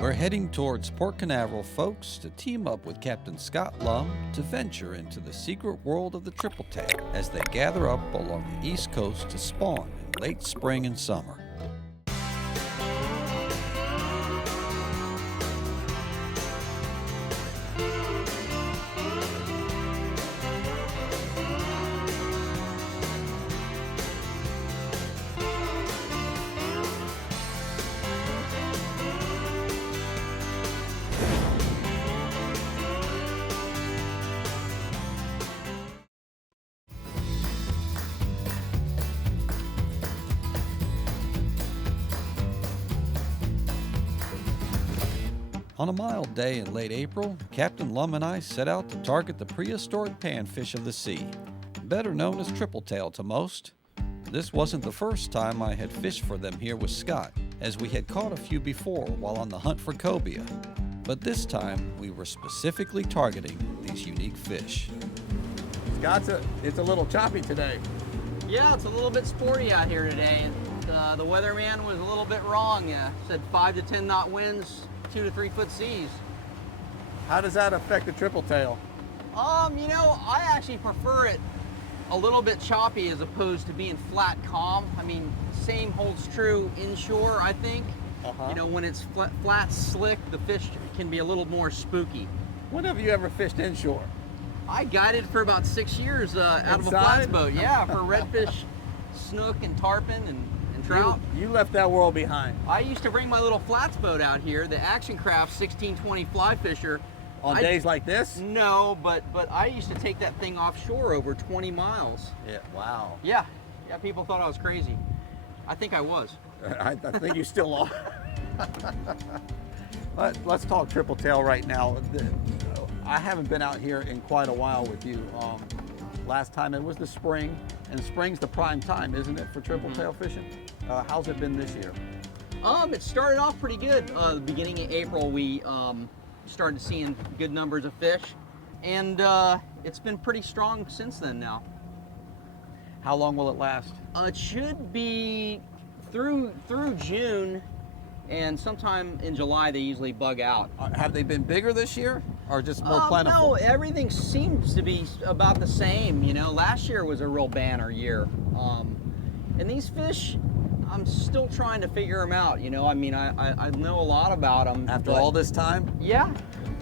We're heading towards Port Canaveral, folks, to team up with Captain Scott Lum to venture into the secret world of the tripletail as they gather up along the East Coast to spawn in late spring and summer. On a mild day in late April, Captain Lum and I set out to target the prehistoric panfish of the sea, better known as tripletail to most. This wasn't the first time I had fished for them here with Scott, as we had caught a few before while on the hunt for cobia. But this time, we were specifically targeting these unique fish. Scott, it's a little choppy today. Yeah, it's a little bit sporty out here today. The weatherman was a little bit wrong. Said 5 to 10 knot winds, 2 to 3 foot seas. How does that affect the tripletail? You know, I actually prefer it a little bit choppy as opposed to being flat calm. I mean, same holds true inshore, I think. You know, when it's flat slick, the fish can be a little more spooky. When have you ever fished inshore? I guided for about 6 years out of a flats boat. Yeah, for redfish, snook, and tarpon, and trout. You left that world behind. I used to bring my little flats boat out here, the Action Craft 1620 fly fisher. On days like this? No, but I used to take that thing offshore over 20 miles. Yeah, wow. Yeah, people thought I was crazy. I think I was. I think you still are. Let's talk tripletail right now. I haven't been out here in quite a while with you. Last time it was the spring, and spring's the prime time, isn't it, for tripletail fishing? How's it been this year? It started off pretty good. The beginning of April, we started seeing good numbers of fish, and it's been pretty strong since then now. How long will it last? It should be through June, and sometime in July they usually bug out. Have they been bigger this year, or just more plentiful? No, everything seems to be about the same. You know, last year was a real banner year, and these fish, I'm still trying to figure them out. You know, I mean, I know a lot about them. After all this time? Yeah.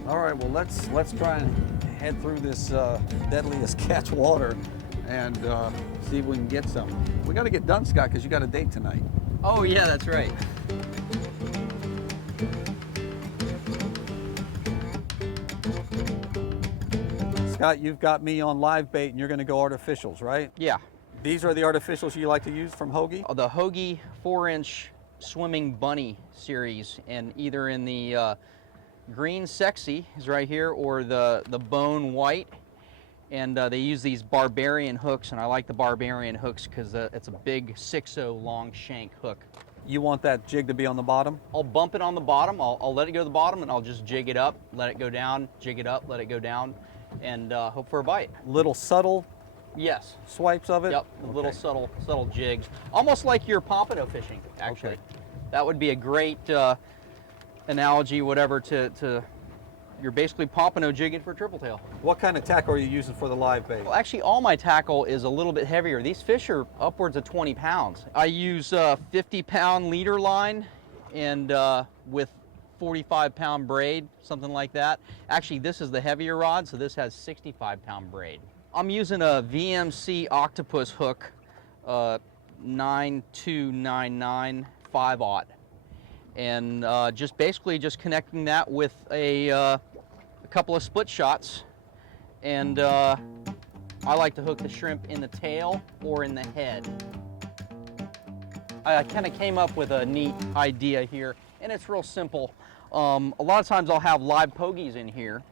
All right, well, let's try and head through this deadliest catch water and see if we can get some. We got to get done, Scott, because you got a date tonight. Oh, yeah, that's right. Scott, you've got me on live bait, and you're going to go artificials, right? Yeah. These are the artificials you like to use from Hoagie? The Hoagie 4-inch Swimming Bunny series, and either in the green sexy is right here, or the bone white. And they use these Barbarian hooks, and I like the Barbarian hooks because it's a big 6/0 long shank hook. You want that jig to be on the bottom? I'll bump it on the bottom. I'll let it go to the bottom, and I'll just jig it up, let it go down, jig it up, let it go down, and hope for a bite. Little subtle Yes. swipes of it? Yep, little subtle jigs. Almost like your pompano fishing, actually. Okay. That would be a great analogy, whatever, to you're basically pompano jigging for tripletail. What kind of tackle are you using for the live bait? Well, actually, all my tackle is a little bit heavier. These fish are upwards of 20 pounds. I use 50-pound leader line and with 45-pound braid, something like that. Actually, this is the heavier rod, so this has 65-pound braid. I'm using a VMC Octopus hook, 9299 5/0, and just basically just connecting that with a couple of split shots, and I like to hook the shrimp in the tail or in the head. I kind of came up with a neat idea here, and it's real simple. A lot of times I'll have live pogies in here,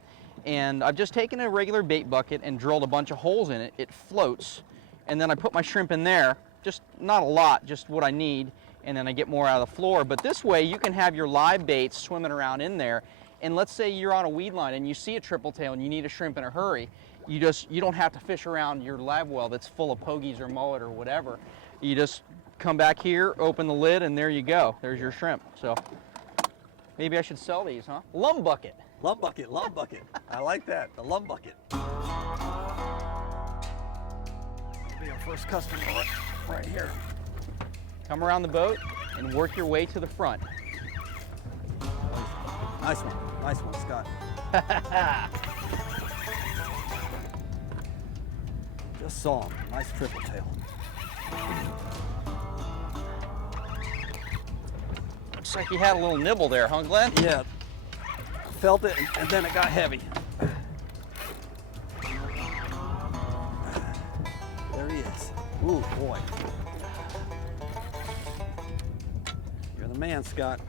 and I've just taken a regular bait bucket and drilled a bunch of holes in it. It floats, and then I put my shrimp in there, just not a lot, just what I need, and then I get more out of the floor. But this way you can have your live baits swimming around in there, and let's say you're on a weed line and you see a tripletail and you need a shrimp in a hurry. You don't have to fish around your live well that's full of pogies or mullet or whatever. You just come back here, open the lid, and there you go. There's your shrimp. So Maybe I should sell these, huh? Lum bucket. Lum bucket, lum bucket. I like that, the lum bucket. Be our first customer right here. Come around the boat and work your way to the front. Nice one, Scott. Just saw him, nice triple tail. Looks like you had a little nibble there, huh, Glenn? Yeah, felt it and then it got heavy. There he is. Ooh, boy. You're the man, Scott.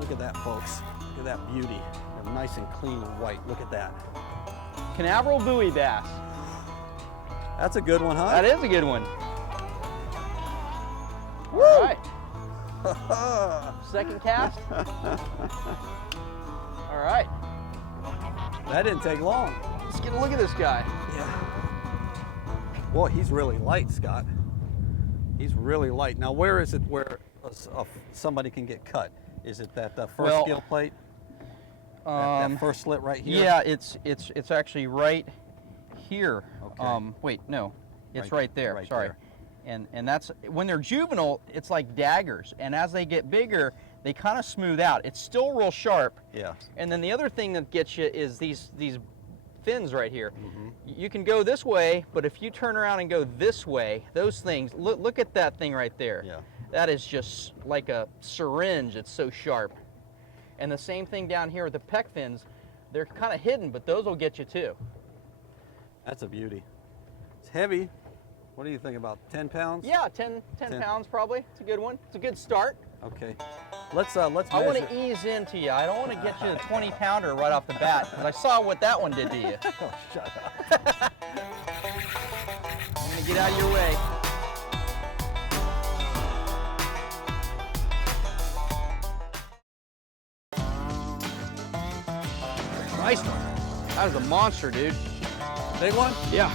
Look at that, folks. Look at that beauty. They're nice and clean and white. Look at that. Canaveral buoy bass. That's a good one, huh? That is a good one. All right. Second cast. All right. That didn't take long. Let's get a look at this guy. Yeah. Boy, he's really light, Scott. He's really light. Now, where is it where somebody can get cut? Is it that first gill plate? That first slit right here? Yeah, it's actually right here. Okay. Wait, no, it's right there. right Sorry. there. And that's when they're juvenile. It's like daggers, and as they get bigger, they kind of smooth out. It's still real sharp. Yeah. And then the other thing that gets you is these fins right here. Mm-hmm. You can go this way, but if you turn around and go this way, those things. Look at that thing right there. Yeah. That is just like a syringe. It's so sharp. And the same thing down here with the pec fins. They're kind of hidden, but those will get you too. That's a beauty. It's heavy. What do you think, about 10 pounds? Yeah, 10 pounds probably. It's a good one. It's a good start. Okay. Let's measure. I want to ease into you. I don't want to get you a 20-pounder right off the bat, because I saw what that one did to you. Oh, shut up. I'm going to get out of your way. Nice one. That was a monster, dude. Big one? Yeah.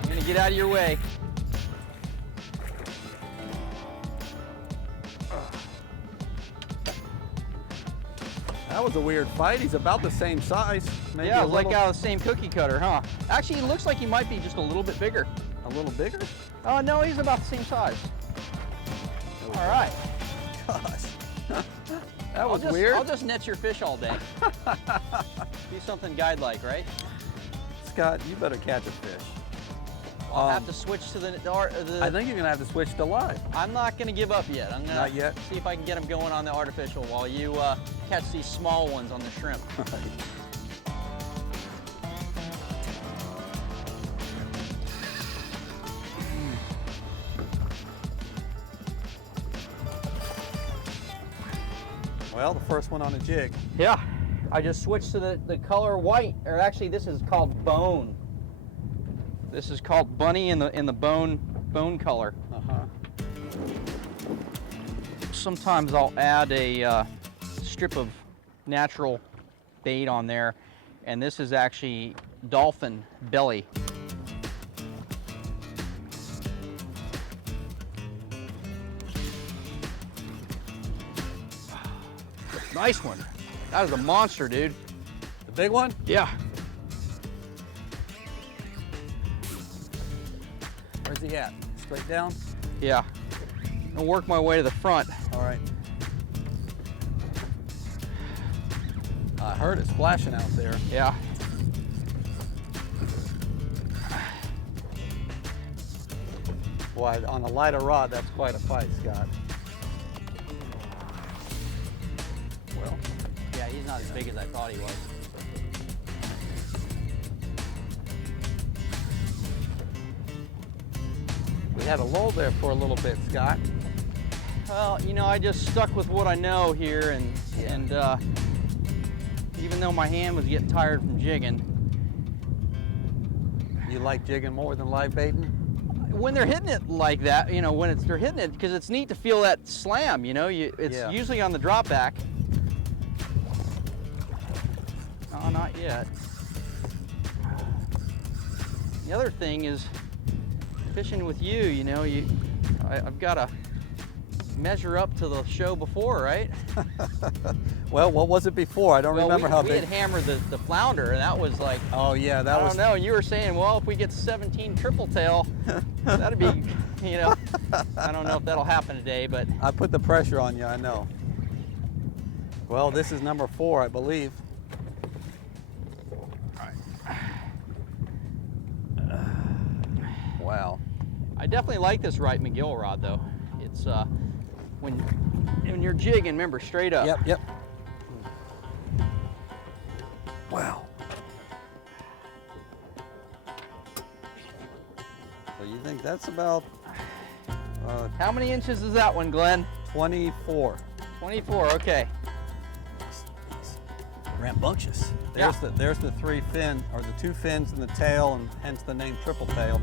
I'm gonna get out of your way. That was a weird fight. He's about the same size. Maybe Yeah, a it's like little, out of the same cookie cutter, huh? Actually, he looks like he might be just a little bit bigger. a little bigger. Oh, no, he's about the same size. All right. Gosh. That was weird. I'll just net your fish all day. Do something guide-like, right? Scott, you better catch a fish. I'll have to switch to the I think you're gonna have to switch to live. I'm not gonna give up yet. I'm gonna Not yet? see if I can get them going on the artificial while you catch these small ones on the shrimp. Well, the first one on the jig. Yeah, I just switched to the color white, or actually this is called bone. This is called bunny in the bone color. Uh-huh. Sometimes I'll add a strip of natural bait on there, and this is actually dolphin belly. Nice one. That was a monster, dude. The big one? Yeah. Where's he at? Straight down? Yeah. I'll work my way to the front. All right. I heard it splashing out there. Yeah. Boy, on a lighter rod, that's quite a fight, Scott. Well, Yeah, he's not as big as I thought he was. we had a lull there for a little bit, Scott. Well, you know, I just stuck with what I know here, and even though my hand was getting tired from jigging, You like jigging more than live baiting? when they're hitting it like that, you know, they're hitting it, because it's neat to feel that slam, you know, it's Yeah. usually on the drop back. Oh, not yet. The other thing is fishing with you, you know, I've got to measure up to the show before, right? Well, what was it before? I don't remember how we big. had hammered the flounder, and that was like, Oh yeah, that I was. don't know. You were saying, well, if we get 17 triple tail, that'd be, you know, I don't know if that'll happen today, but I put the pressure on you, I know. Well, this is number 4, I believe. Wow. I definitely like this Wright McGill rod, though. It's when you're jigging, remember, straight up. Yep. Wow. So you think that's about How many inches is that one, Glenn? 24? 24. Okay. Rambunctious. There's the 3 fin, or the 2 fins in the tail, and hence the name triple tail.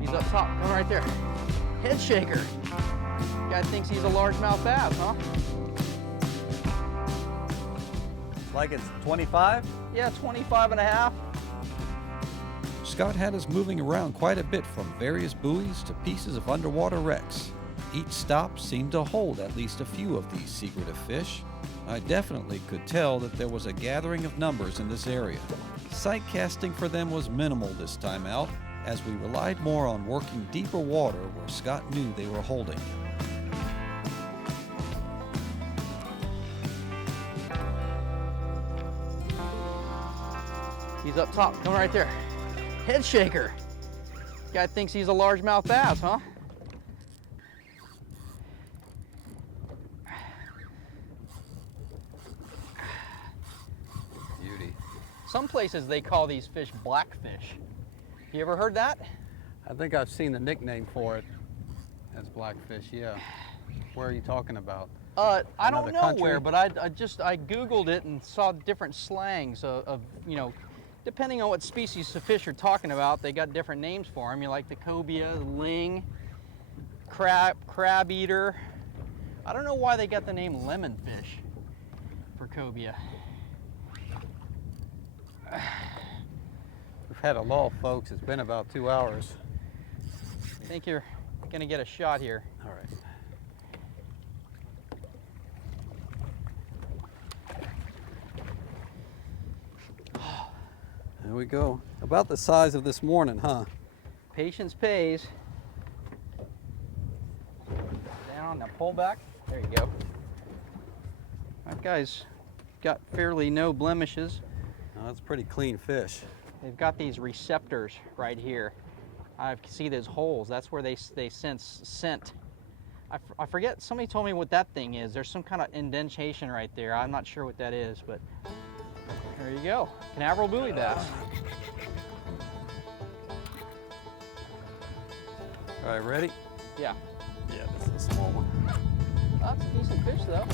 He's up top, coming right there. Head shaker. Guy thinks he's a largemouth bass, huh? Like it's 25? Yeah, 25 and a half. Scott had us moving around quite a bit, from various buoys to pieces of underwater wrecks. Each stop seemed to hold at least a few of these secretive fish. I definitely could tell that there was a gathering of numbers in this area. Sight casting for them was minimal this time out, as we relied more on working deeper water where Scott knew they were holding. He's up top, coming right there. Head shaker. Guy thinks he's a largemouth bass, huh? Beauty. Some places they call these fish blackfish. You ever heard that? I think I've seen the nickname for it as blackfish, yeah. Where are you talking about? I don't Another know country? where, but I Googled it and saw different slangs of, you know, depending on what species of fish you're talking about, they got different names for them. You like the cobia, ling, crab eater. I don't know why they got the name lemonfish for cobia. We've had a lull, folks. It's been about 2 hours. I think you're gonna get a shot here. All right. There we go. About the size of this morning, huh? Patience pays. Down, now pull back. There you go. That guy's got fairly no blemishes. Oh, that's pretty clean fish. They've got these receptors right here. I see those holes. That's where they sense scent. I forget, somebody told me what that thing is. There's some kind of indentation right there. I'm not sure what that is, but there you go. Canaveral buoy bass. All right, ready? Yeah. Yeah, this is a small one. That's a decent fish though.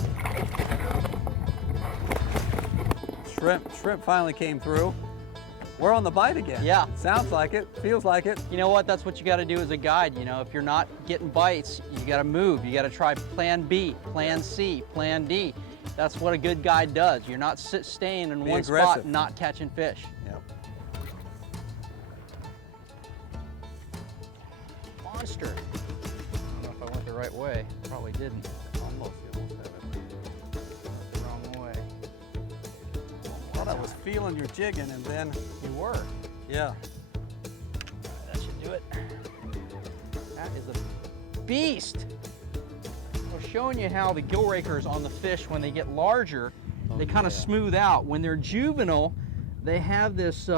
Shrimp finally came through. We're on the bite again. Yeah. Sounds like it, feels like it. You know what? That's what you got to do as a guide. You know, if you're not getting bites, you got to move. You got to try plan B, plan C, plan D. That's what a good guide does. You're not staying in one spot aggressive. not catching fish. Yep. Monster. I don't know if I went the right way. Probably didn't. Almost, you almost have it. Wrong way. Thought I was feeling your jigging, and then, You were. yeah. That should do it. That is a beast. I was showing you how the gill rakers on the fish, when they get larger, they kind of smooth out. When they're juvenile, they have this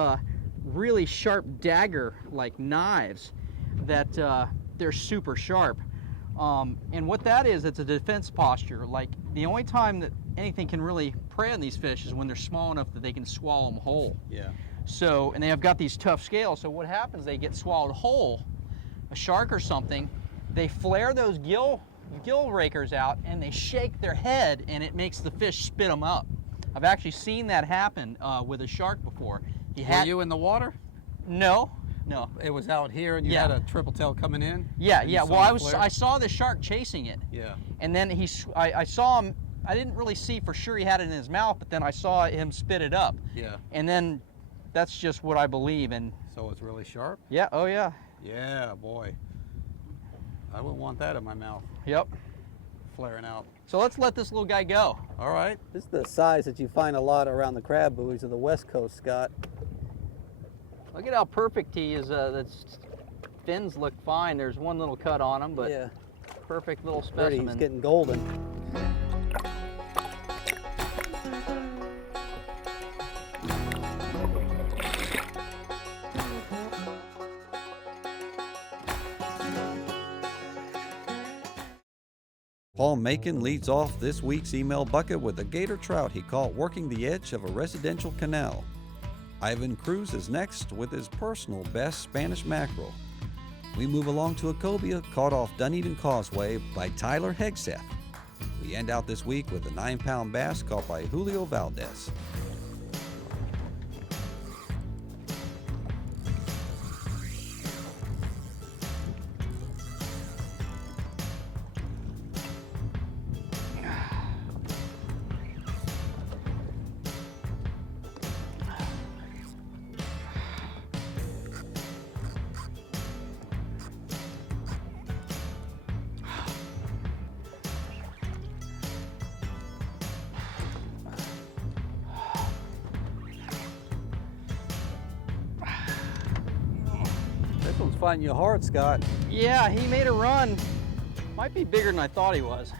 really sharp dagger-like knives that they're super sharp. And what that is, it's a defense posture. Like, the only time that anything can really prey on these fish is when they're small enough that they can swallow them whole. Yeah. So, and they have got these tough scales, so what happens, they get swallowed whole, a shark or something, they flare those gill gill rakers out and they shake their head and it makes the fish spit them up. I've actually seen that happen with a shark before. Were you in the water? No. It was out here, and you Yeah. had a triple tail coming in. Yeah. Well, I I saw the shark chasing it. Yeah. And then I saw him. I didn't really see for sure he had it in his mouth, but then I saw him spit it up. Yeah. And then that's just what I believe. And So it's really sharp. yeah. Oh yeah. Yeah, boy. I wouldn't want that in my mouth, Yep. flaring out. So let's let this little guy go. All right. This is the size that you find a lot around the crab buoys of the West Coast, Scott. Look at how perfect he is. That's fins look fine. There's one little cut on him, but yeah, perfect little pretty. specimen. He's getting golden. Paul Macon leads off this week's email bucket with a gator trout he caught working the edge of a residential canal. Ivan Cruz is next with his personal best Spanish mackerel. We move along to a cobia caught off Dunedin Causeway by Tyler Hegseth. We end out this week with a 9-pound bass caught by Julio Valdez. This one's finding you hard, Scott. Yeah, he made a run. Might be bigger than I thought he was.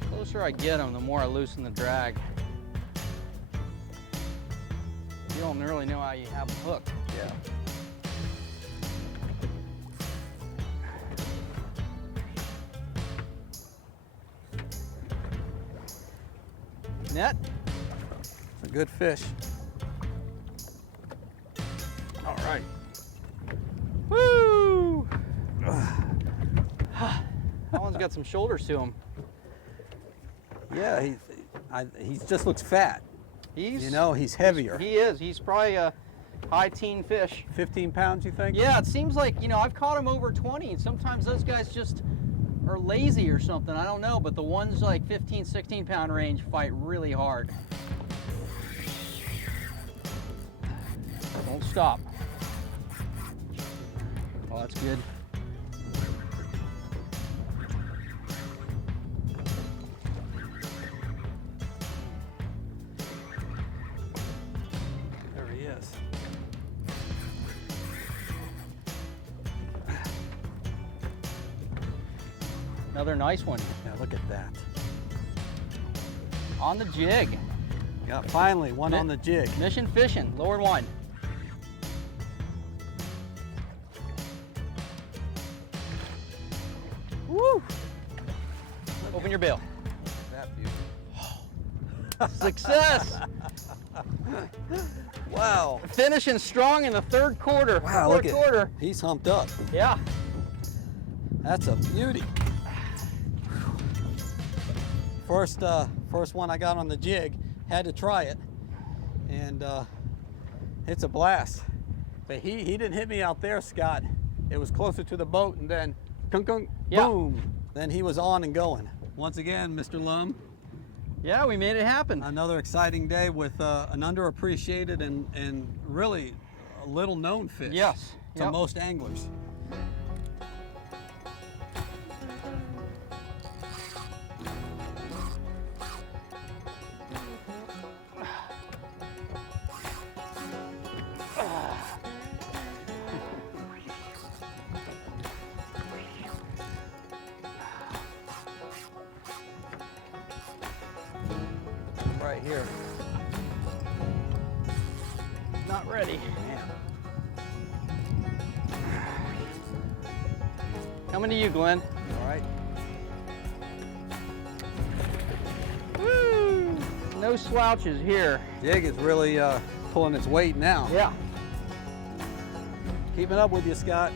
The closer I get him, the more I loosen the drag. You don't really know how you have him hooked. Yeah. Net? It's a good fish. All right. Woo! That one's got some shoulders to him. Yeah, he just looks fat. He's, You know, he's heavier. He is. He's probably a high teen fish. 15 pounds, you think? Yeah, it seems like, you know, I've caught him over 20, and sometimes those guys just are lazy or something. I don't know, but the ones like 15, 16 pound range fight really hard. Don't stop. Oh, that's good. There he is. Another nice one. Yeah, look at that. On the jig. Yeah, finally, one on the jig. Mission fishing, lower one. Woo! Open your bail. That beautiful. Success! Wow. Finishing strong in the third quarter. Wow, Fourth look quarter. at he's humped up. Yeah. That's a beauty. First one I got on the jig, had to try it, and it's a blast. But he didn't hit me out there, Scott. It was closer to the boat, and then kunk, kunk, Yeah. boom. Then he was on and going. Once again, Mr. Lum, Yeah, we made it happen. another exciting day with an underappreciated and really a little known fish Yes. to Yep. most anglers. Right here. Not ready. Man. Coming to you, Glenn. All right. Woo! No slouches here. Jig is really pulling its weight now. Yeah. Keeping up with you, Scott.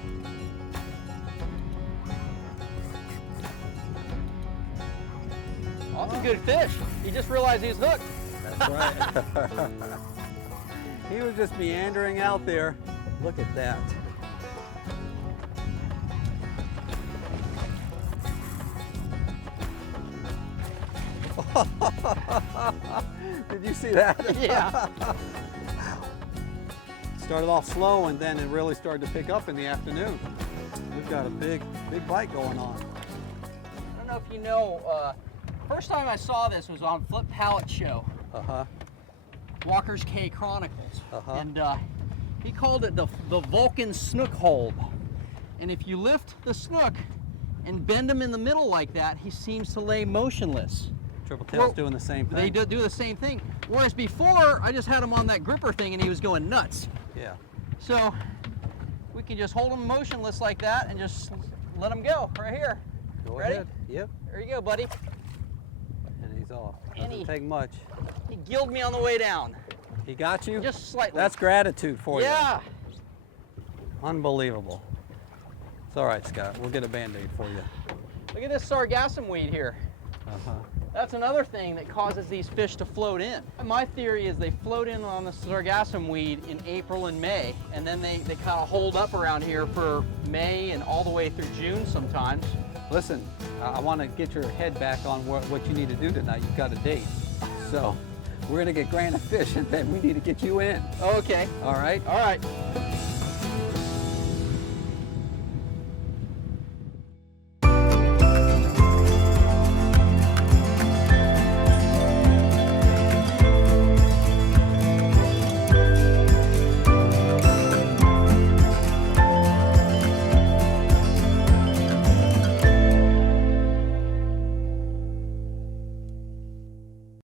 Oh, that's a good fish. He just realized he was hooked. That's right. He was just meandering out there. Look at that. Did you see that? Yeah. Started off slow and then it really started to pick up in the afternoon. We've got a big bite going on. I don't know if you know, first time I saw this was on Flip Pallet Show, Uh-huh. Walker's Cay Chronicles. Uh-huh. And he called it the Vulcan snook hold. And if you lift the snook and bend him in the middle like that, he seems to lay motionless. Tripletail's doing the same thing. They do the same thing. Whereas before, I just had him on that gripper thing and he was going nuts. Yeah. So we can just hold him motionless like that and just let him go right here. Go Ready? ahead. Yep. There you go, buddy. And he's off. And Doesn't take much. He gilled me on the way down. He got you? Just slightly. That's gratitude for you. Yeah. Unbelievable. It's all right, Scott. We'll get a Band-Aid for you. Look at this sargassum weed here. Uh-huh. That's another thing that causes these fish to float in. My theory is they float in on the sargassum weed in April and May, and then they kind of hold up around here for May and all the way through June sometimes. Listen, I want to get your head back on what you need to do tonight. You've got a date. So we're going to get Granite Fish, and then we need to get you in. Okay. All right? All right.